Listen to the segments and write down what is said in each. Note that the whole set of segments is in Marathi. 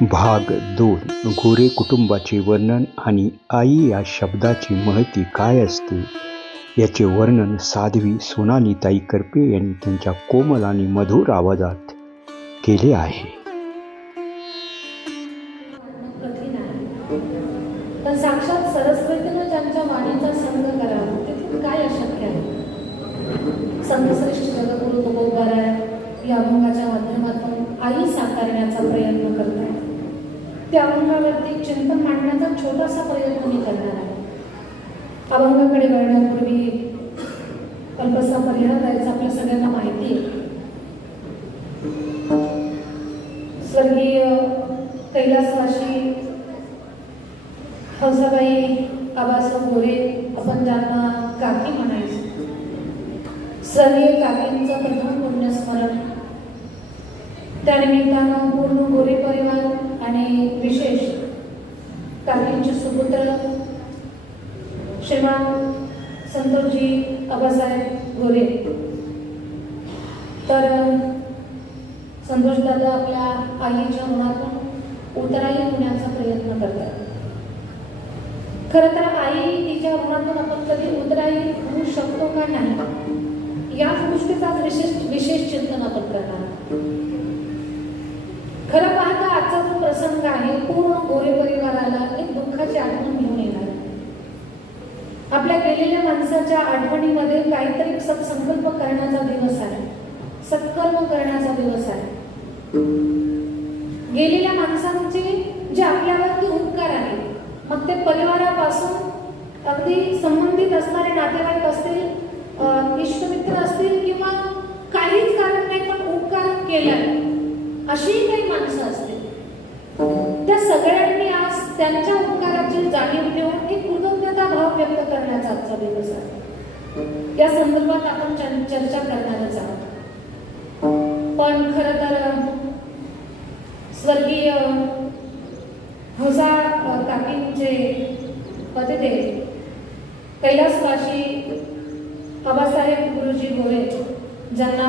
भाग दोन. गोरे कुटुंबाचे वर्णन आणि आई या शब्दाची महती काय असते? याचे वर्णन साध्वी सोनालीताई करपे यांनी त्यांच्या कोमल आणि मधुर आवाजात केले आहे. कठीण साक्षात सरस्वतीनं ज्यांच्या वाणीचा संग करावा तिथून काय अशक्य आहे? संतश्रेष्ठ जगगुरु तुकोबाराय या अभंगाच्या माध्यमातून आई साकारण्याचा प्रयत्न त्या अभंगावरती चिंतन मांडण्याचा छोटासा प्रयत्न मी करणार आहे. अभंगाकडे वळण्यापूर्वी अल्पसा परिणाम द्यायचा आपल्या सगळ्यांना माहिती स्वर्गीय कैलासवाशी हौसाबाई आबासाहेब गोरे आपण ज्यांना काकी म्हणायचो. स्वर्गीय काकींचं प्रथम पुण्यस्मरण. त्यानिमित्तानं पूर्ण गोरे परिवार आणि विशेष काकींचे सुपुत्र श्रीमान संतोषजी आबासाहेब गोरे. तर संतोष दादा आपल्या आईच्या मनातून उतराई होण्याचा प्रयत्न करतात. खरं तर आई तिच्या मनातून आपण कधी उतराई होऊ शकतो का नाही? याच गोष्टीचा विशेष विशेष चिंतन आपण करणार खरं पाहता प्रसंग आहे पूर्ण गोरे परिवाराला एक दुःखाची आठवण घेऊन येणार. आपल्या गेलेल्या माणसाच्या आठवणीमध्ये काहीतरी सत्संकल्प करण्याचा दिवस आहे. सत्कर्म करण्याचा दिवस आहे. गेलेल्या माणसांचे जे आपल्यावरती उपकार आहेत मग ते परिवारापासून अगदी संबंधित असणारे नातेवाईक असतील इष्टमित्र असतील किंवा काहीच कारण नाही पण उपकार केला अशी काही माणसं असतात त्या सगळ्यांनी आज त्यांच्या उपकाराची जाणीव ठेवून एक कृतज्ञता भाव व्यक्त करण्याचा आजचा दिवस आहे. या संदर्भात आपण चर्चा करणारच आहोत. पण खर तर स्वर्गीय हुसा काकींचे पतिते कैलासवाशी बाबासाहेब गुरुजी गोरे ज्यांना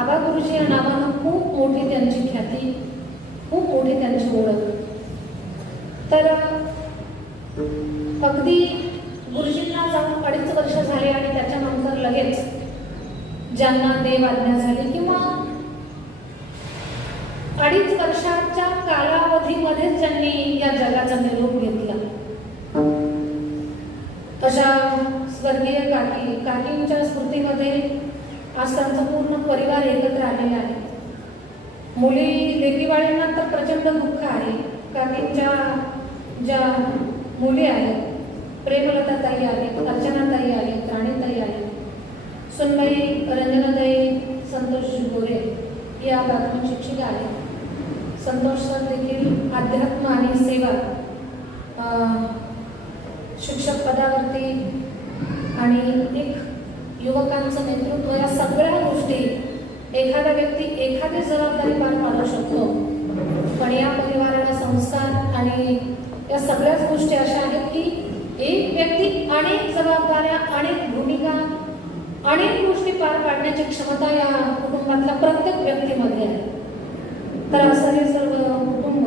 आबा गुरुजी या नावानं खूप मोठी त्यांची ख्याती खूप मोठी त्यांची ओळख तर अगदी गुरुजींना जाऊन अडीच वर्ष झाले आणि त्याच्यानंतर लगेच ज्यांना देव आज्ञा झाली किंवा अडीच वर्षाच्या कालावधीमध्येच त्यांनी या जगाचा निरोप घेतला. अशा स्वर्गीय काकी काकींच्या स्मृतीमध्ये आज त्यांचा पूर्ण परिवार एकत्र आलेला आहे. मुली लेकीवाळींना तर प्रचंड दुःख आहे. काकींच्या ज्या मुली आहेत प्रेमलताताई आहेत अर्चनाताई आहेत राणीताई आहेत सुनबाई रंजनाताई संतोष गोरे या प्राथमिक शिक्षिका आहेत. संतोष सर देखील अध्यात्म आणि सेवा शिक्षक पदावरती आणि एक युवकांचं नेतृत्व या सगळ्या गोष्टी एखादा व्यक्ती एखादी जबाबदारी पार पाडू शकतो पण या परिवाराला संस्कार आणि या सगळ्याच गोष्टी अशा आहेत की एक व्यक्ती अनेक जबाबदाऱ्या अनेक भूमिका अनेक गोष्टी पार पाडण्याची क्षमता या कुटुंबातल्या प्रत्येक व्यक्तीमध्ये आहे. तर असं हे सर्व कुटुंब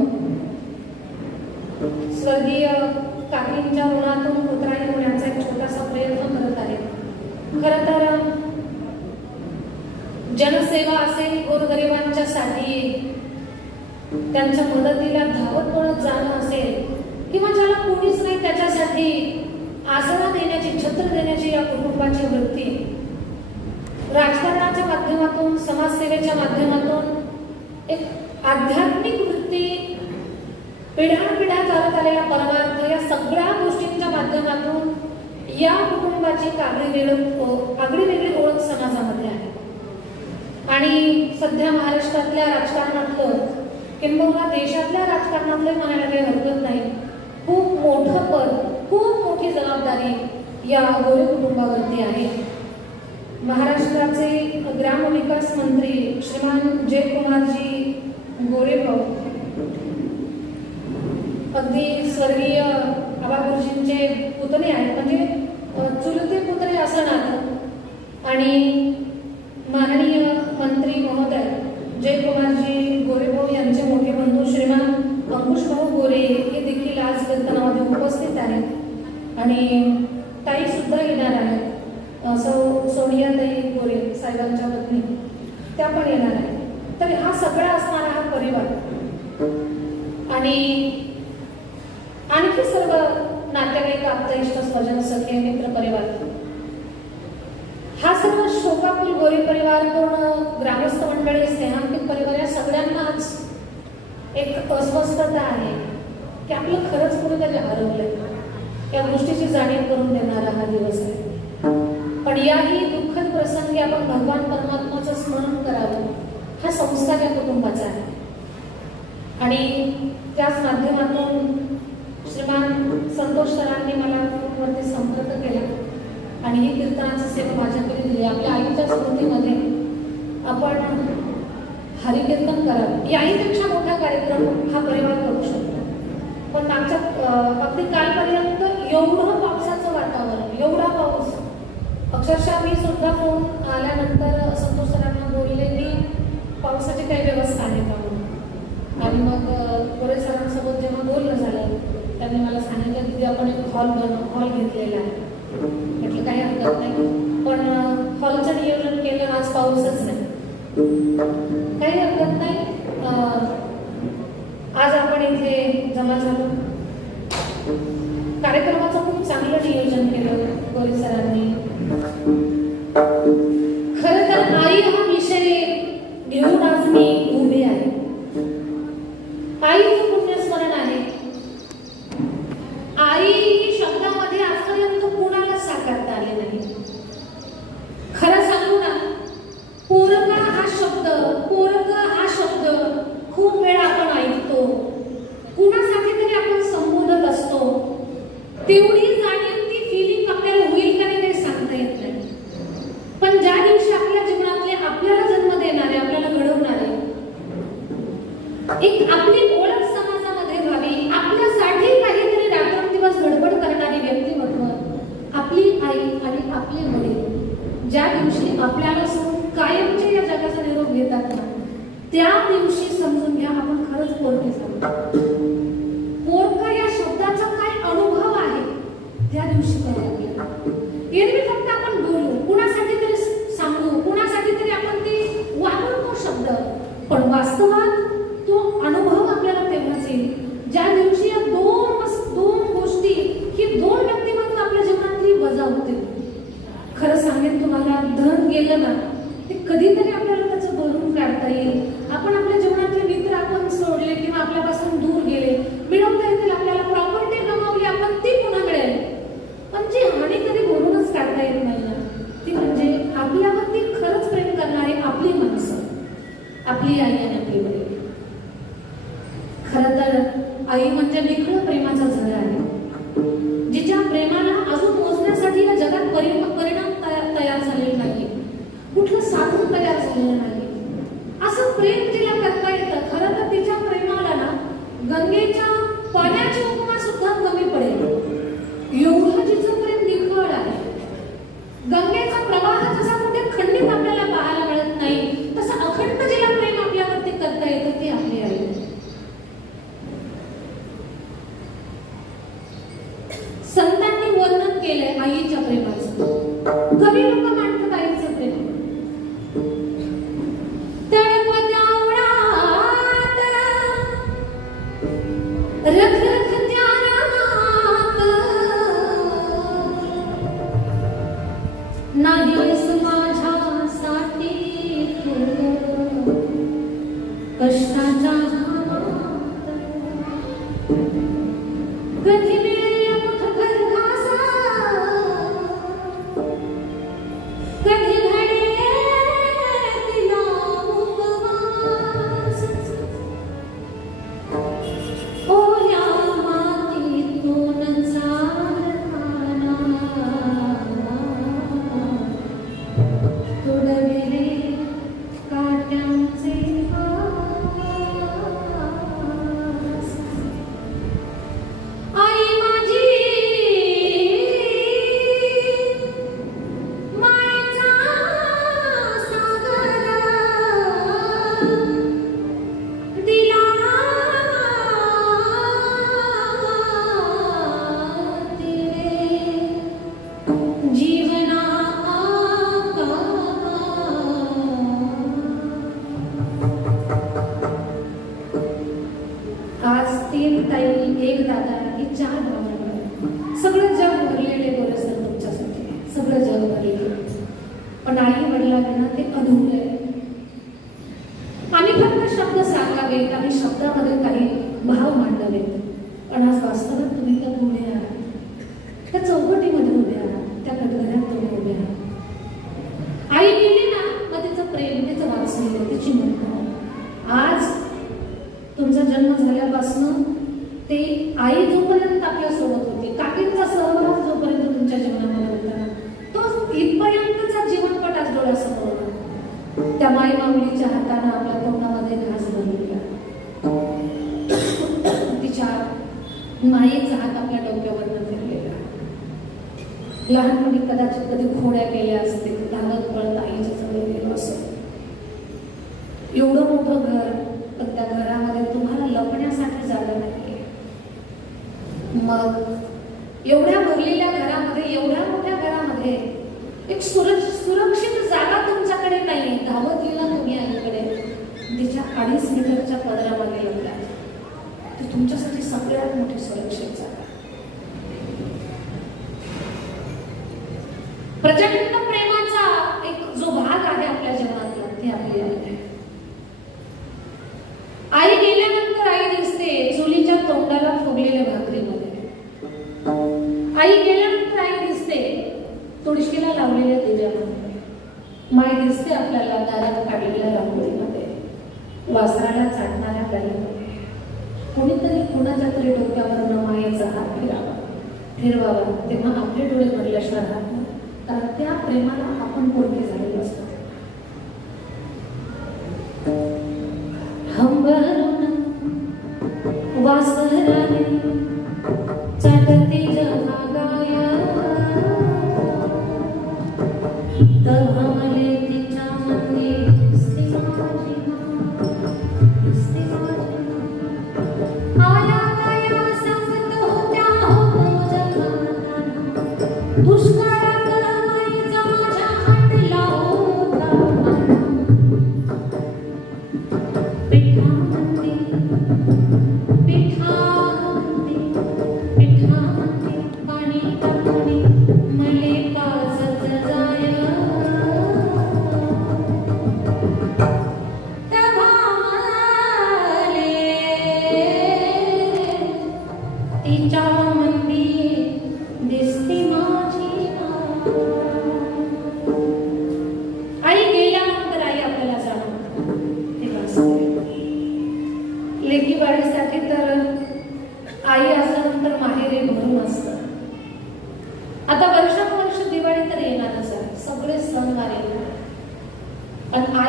स्वर्गीय काकींच्या ऋणातून उतराई होण्याचा एक छोटासा प्रयत्न करत आहे. खरं तर जनसेवा असेल गोरगरिबांच्या साठी त्यांच्या मदतीला धावत पळत जाणं असेल किंवा ज्याला कोणीच नाही त्याच्यासाठी आसरा देण्याची छत्र देण्याची या कुटुंबाची वृत्ती. राजकारणाच्या माध्यमातून समाजसेवेच्या माध्यमातून एक आध्यात्मिक वृत्ती पिढ्यानपिढ्या चालत आलेला परमार्थ या सगळ्या गोष्टींच्या माध्यमातून या कुटुंबाची एक आगळी वेगळी आगळी वेगळी ओळख समाजामध्ये आहे. आणि सध्या महाराष्ट्रातल्या राजकारणातलं किंबहुना देशातल्या राजकारणातलं म्हणायला काही हरकत नाही. खूप मोठं पद खूप मोठी जबाबदारी या गोरे कुटुंबावरती आहे. महाराष्ट्राचे ग्रामविकास मंत्री श्रीमान जयकुमारजी गोरेभाऊ अगदी स्वर्गीय आबा गुरुजींचे पुतणे आहेत म्हणजे अ, चुलते पुतणे असं नातं आणि माननीय मंत्री महोदय जयकुमारजी गोरेभाऊ यांचे मोठे बंधू श्रीमान अंकुश भाऊ गोरे हे देखील आज कीर्तनामध्ये उपस्थित आहेत आणि ताई सुद्धा येणार आहेत अ, सौ सोनियाताई गोरे साहेबांच्या पत्नी त्या पण येणार आहेत तर हा सगळा असणारा हा परिवार आणि आणखी सर्व नातेवाईक आप्तइष्ट स्वजन सखे मित्र परिवार हा सर्व शोकाकुल गोरी परिवार पूर्ण आपल्याकडे मंडळी स्नेहांकित परिवार या सगळ्यांनाच एक अस्वस्थता आहे की आपलं खरंच कुठेतरी हरवलं या गोष्टीची जाणीव करून देणारा हा दिवस आहे. पण याही दुःखद प्रसंगी आपण भगवान परमात्माचं स्मरण करावं हा संस्कार या कुटुंबाचा आहे. आणि त्याच माध्यमातून श्रीमान संतोष सरांनी मला फोनवरती संपर्क केला आणि ही कीर्तनाचं सेवा माझ्याकडे दिली. आपल्या आईच्या स्मृतीमध्ये आपण हरिकीर्तन करावं. याहीपेक्षा मोठा कार्यक्रम हा परिवार करू शकतो. पण मागच्या अगदी कालपर्यंत एवढं पावसाचं वातावरण एवढा पाऊस अक्षरशः मी सुद्धा फोन आल्यानंतर संतोष सरांना बोलले की पावसाची काही व्यवस्था आहे का म्हणून? आणि मग अं, गोरे सरांसोबत जेव्हा बोलणं झालं त्यांनी मला सांगितलं की आपण एक हॉल बन हॉल घेतलेला आहे. म्हटलं काही हरकत नाही. पण हॉलचं नियोजन केलं आज पाऊसच नाही. काही हरकत नाही. आज आपण इथे जमा झालो. दिवशी समजून घ्या आपण खरंच पोरके झालो पोरका या शब्दाचा काय अनुभव आहे? त्या दिवशी कळेल आपल्याला एरवी फक्त आपण बोलू. कुणासाठी तरी सांगू कुणासाठी तरी आपण ते वापरू तो शब्द. पण वास्तवात तो अनुभव आपल्याला तेव्हाच येईल. ज्या दिवशी या दोन दोन गोष्टी ही दोन व्यक्तिमत्व आपल्या जीवनातली बजावतील खरं सांगेन तुम्हाला धन गेलं ना ते कधीतरी आपल्याला कष्टाच्या सगळं जग भरलेले बरं सर तुमच्यासाठी. सगळं जग भरलेलं पण आई वडिलांना ते अधुरे आहे आम्ही फक्त शब्द सांगावेत आणि शब्दामध्ये काही भाव मांडावेत पण आज वास्तवात तुम्ही त्या उभे आहात त्या चौकटीमध्ये उभे आहात त्या कटघऱ्यात तुम्ही उभे आहात आई गेली ना मग तिचं प्रेम तिचं वात्सल्य तिची मुलं आज तुमचा जन्म झाल्यापासून ते आई जोपर्यंत आपल्यासोबत होती काकींचा सहवास जोपर्यंत तुमच्या जीवनामध्ये होता तो इथपर्यंतचा जीवनपट आज डोळ्यासमोर होता. त्या माई माऊलीच्या हाताने आपल्या तोंडामध्ये घास भरलेला तिच्या माईचा हात आपल्या डोक्यावरनं फिरलेला लहानपणी कदाचित कधी खोड्या केल्या असतील धावत पळत आईच्या जवळ गेलो असो एवढं मोठं घर पण त्या घरामध्ये तुम्हाला लपण्यासाठी जागा नाहीये. मग एवढ्या भरलेल्या घरामध्ये एवढ्या मोठ्या घरामध्ये एक सुरक्षित जागा तुमच्याकडे नाही धावत गेला तुम्ही आईकडे तिच्या अडीच मीटरच्या पदरामध्ये लपला ती तुमच्यासाठी सगळ्यात मोठी सुरक्षित जागा. प्रचंड प्रेमाचा एक जो भाग आहे आपल्या जीवनातला ते आपली आई. आहे आई गेल्यानंतर आई दिसते चुलीच्या तोंडाला फुगलेल्या भाकरीमध्ये. आई गेल्यानंतर आई दिसते तुळशीला लावलेल्या दिव्यामध्ये. माय दिसते आपल्याला दारात काढलेल्या रांगोळीमध्ये. वासराला चाटणाऱ्या गाडीमध्ये कोणीतरी कुणाच्या तरी डोक्यावरनं मायेचा हात फिरावा ठरवावा तेव्हा आपले डोळे भरले असणार नाही. कारण त्या प्रेमाला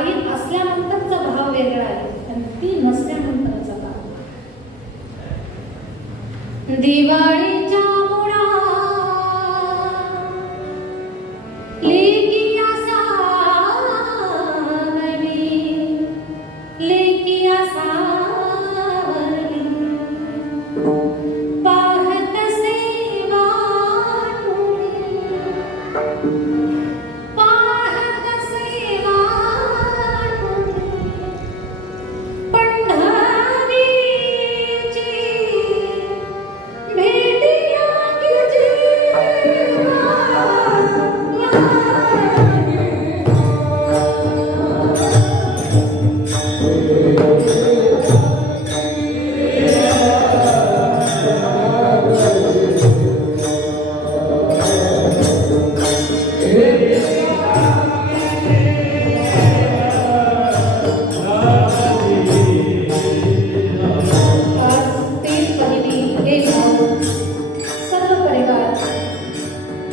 आई असल्यानंतरचा भाव वेगळा आहे. आणि ती नसल्यानंतरचा भाव. दिवाळी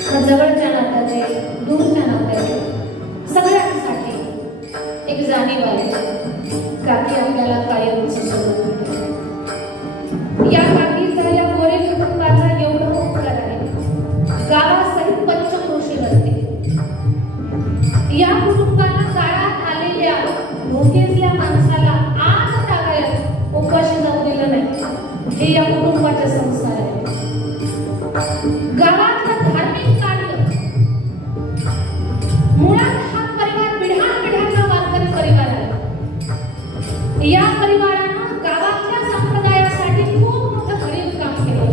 मग जवळच्या नात्याचे दूरच्या नात्याचे सगळ्यांसाठी एक जाणीव आहे. या परिवारानं गावातल्या संप्रदायासाठी खूप मोठं भरीव काम केलं.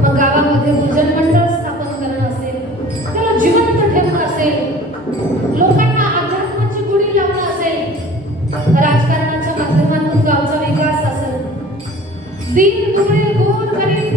मग गावामध्ये गुर्जर मंडळ स्थापन करणं असेल त्याला जिवंत ठेवणं असेल लोकांना अध्यात्माची गुढी लावणं असेल राजकारणाच्या माध्यमातून गावचा विकास असेल. दिन डोळे गोर करेल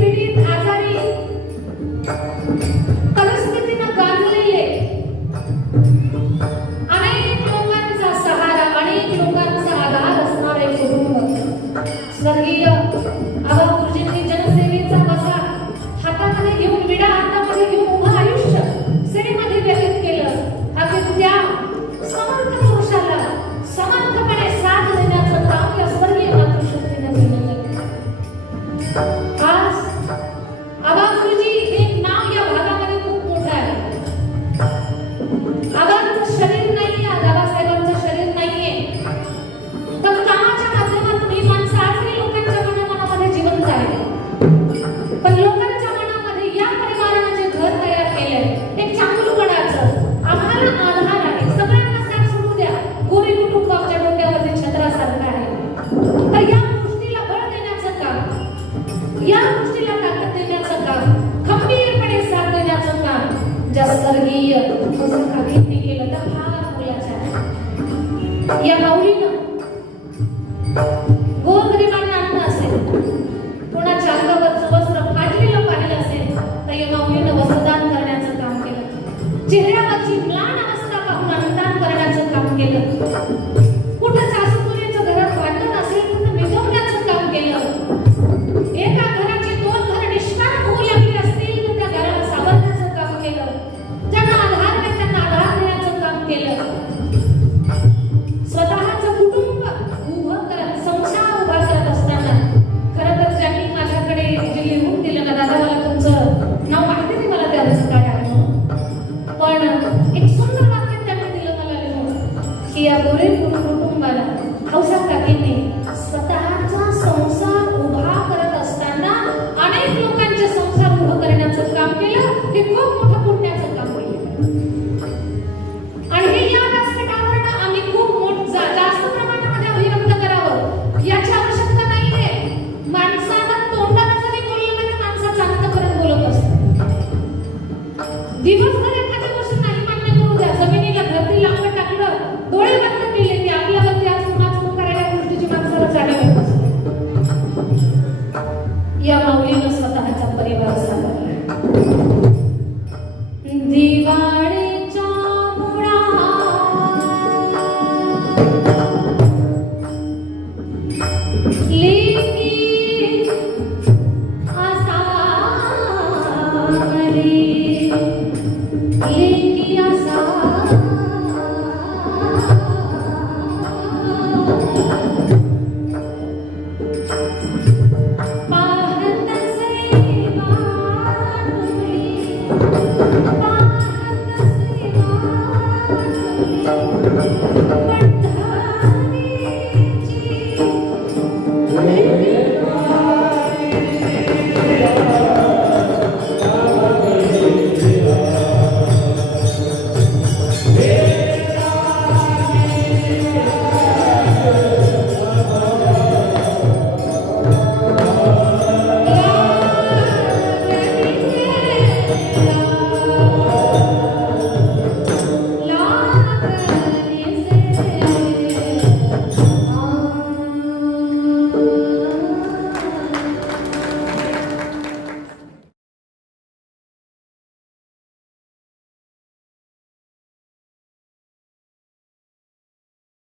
Leave.